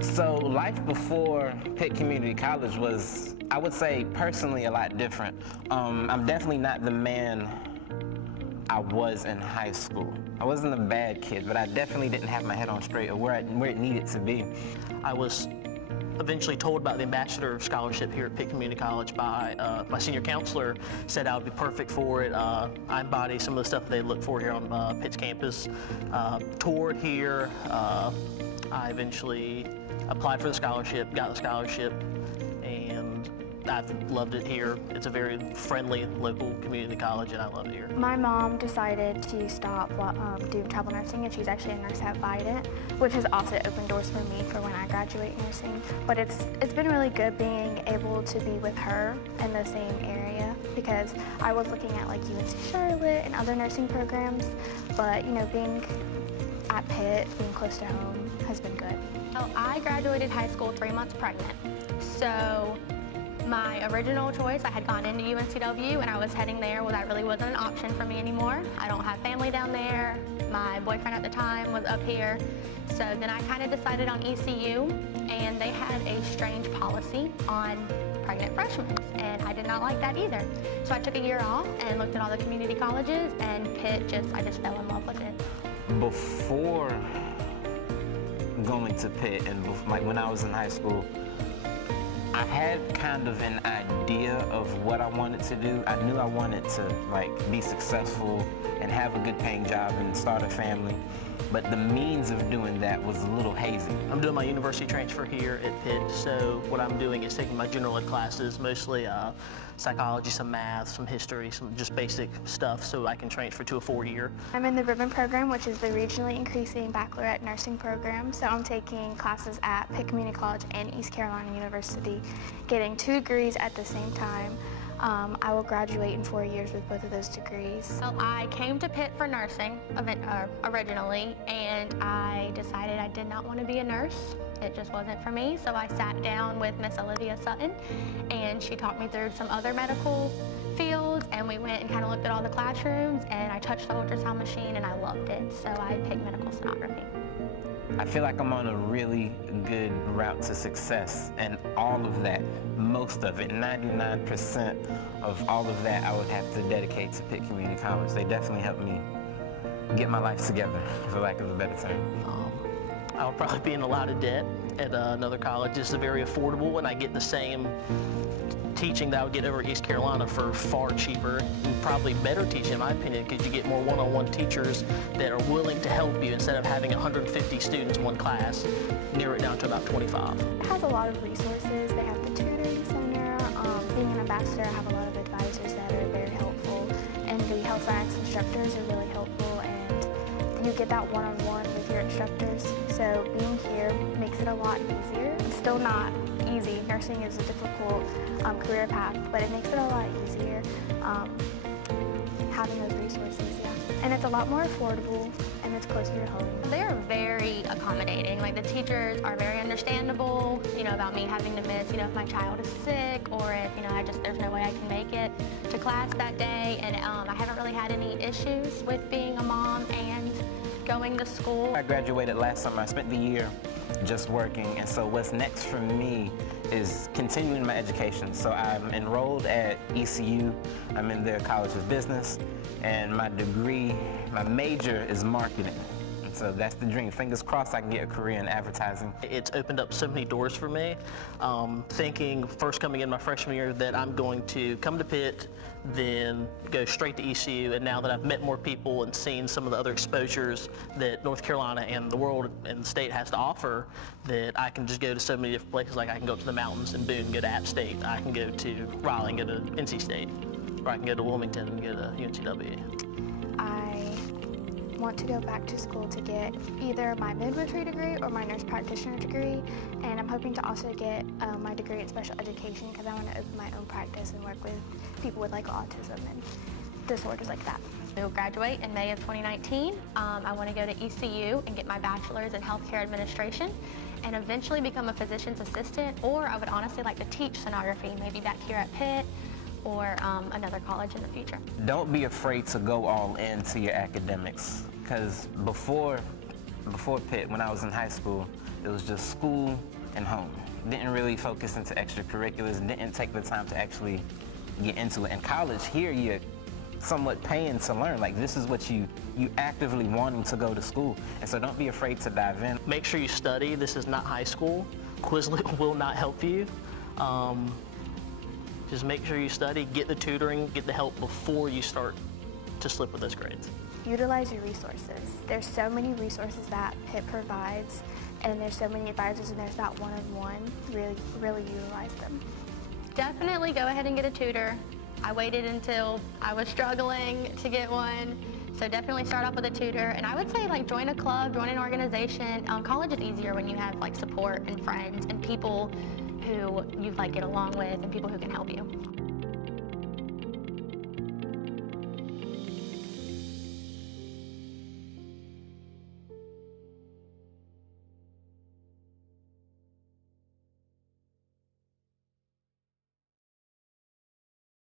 So life before Pitt Community College was, I would say, personally a lot different. I'm definitely not the man I was in high school. I wasn't a bad kid, but I definitely didn't have my head on straight or where it needed to be. I was eventually told about the ambassador scholarship here at Pitt Community College by my senior counselor. Said I would be perfect for it. I embody some of the stuff they look for here on Pitt's campus. Toured here. I eventually applied for the scholarship, got the scholarship, and I've loved it here. It's a very friendly local community college, and I love it here. My mom decided to stop doing travel nursing, and she's actually a nurse at Biden, which has also opened doors for me for when I graduate nursing. But it's been really good being able to be with her in the same area, because I was looking at like UNC Charlotte and other nursing programs, but you know, being at Pitt, being close to home has been good. Well, I graduated high school 3 months pregnant, so my original choice, I had gone into UNCW and I was heading there. Well, that really wasn't an option for me anymore. I don't have family down there. My boyfriend at the time was up here. So then I kind of decided on ECU, and they had a strange policy on pregnant freshmen, and I did not like that either. So I took a year off and looked at all the community colleges, and Pitt, I just fell in love with it. Before going to Pitt and like when I was in high school, I had kind of an idea of what I wanted to do. I knew I wanted to like be successful and have a good paying job and start a family, but the means of doing that was a little hazy. I'm doing my university transfer here at Pitt, so what I'm doing is taking my general ed classes, mostly psychology, some math, some history, some just basic stuff, so I can transfer to a 4-year. I'm in the Ribbon program, which is the regionally increasing baccalaureate nursing program. So I'm taking classes at Pitt Community College and East Carolina University, getting 2 degrees at the same time. I will graduate in 4 years with both of those degrees. Well, I came to Pitt for nursing originally, and I decided I did not want to be a nurse. It just wasn't for me, so I sat down with Miss Olivia Sutton, and she talked me through some other medical fields, and we went and kind of looked at all the classrooms, and I touched the ultrasound machine, and I loved it, so I picked medical sonography. I feel like I'm on a really good route to success, and all of that, most of it, 99% of all of that, I would have to dedicate to Pitt Community College. They definitely helped me get my life together, for lack of a better term. I would probably be in a lot of debt at another college. It's very affordable, and I get the same teaching that I would get over at East Carolina for far cheaper, and probably better teaching in my opinion, because you get more one-on-one teachers that are willing to help you instead of having 150 students in one class, narrow it down to about 25. It has a lot of resources. They have the tutoring center. Being an ambassador, I have a lot of advisors that are very helpful, and the health science instructors are really helpful, and you get that one-on-one with your instructors. So being here makes it a lot easier. It's still not easy. Nursing is a difficult career path, but it makes it a lot easier having those resources, yeah. And it's a lot more affordable, and it's closer to home. They're very accommodating. Like, the teachers are very understandable, you know, about me having to miss, you know, if my child is sick, or if, you know, there's no way I can make it to class that day. And I haven't really had any issues with being a mom and going to school. I graduated last summer. I spent the year just working, and so what's next for me is continuing my education. So I'm enrolled at ECU. I'm in their College of Business, and my degree, my major is marketing. And so that's the dream. Fingers crossed I can get a career in advertising. It's opened up so many doors for me. Thinking first coming in my freshman year that I'm going to come to Pitt, then go straight to ECU, and now that I've met more people and seen some of the other exposures that North Carolina and the world and the state has to offer, that I can just go to so many different places. Like, I can go up to the mountains in Boone, go to App State. I can go to Raleigh and go to NC State. Or I can go to Wilmington and go to UNCW. I want to go back to school to get either my midwifery degree or my nurse practitioner degree, and I'm hoping to also get my degree in special education, because I want to open my own practice and work with people with like autism and disorders like that. We'll graduate in May of 2019. I want to go to ECU and get my bachelor's in healthcare administration, and eventually become a physician's assistant, or I would honestly like to teach sonography, maybe back here at Pitt, or another college in the future. Don't be afraid to go all into your academics, because before before Pitt, when I was in high school, it was just school and home. Didn't really focus into extracurriculars, didn't take the time to actually get into it. In college, here you're somewhat paying to learn. Like, this is what you actively wanting to go to school. And so don't be afraid to dive in. Make sure you study. This is not high school. Quizlet will not help you. Just make sure you study, get the tutoring, get the help before you start to slip with those grades. Utilize your resources. There's so many resources that Pitt provides, and there's so many advisors, and there's that one-on-one. Really utilize them. Definitely go ahead and get a tutor. I waited until I was struggling to get one. So definitely start off with a tutor. And I would say, like, join a club, join an organization. College is easier when you have like support and friends and people who you like get along with and people who can help you.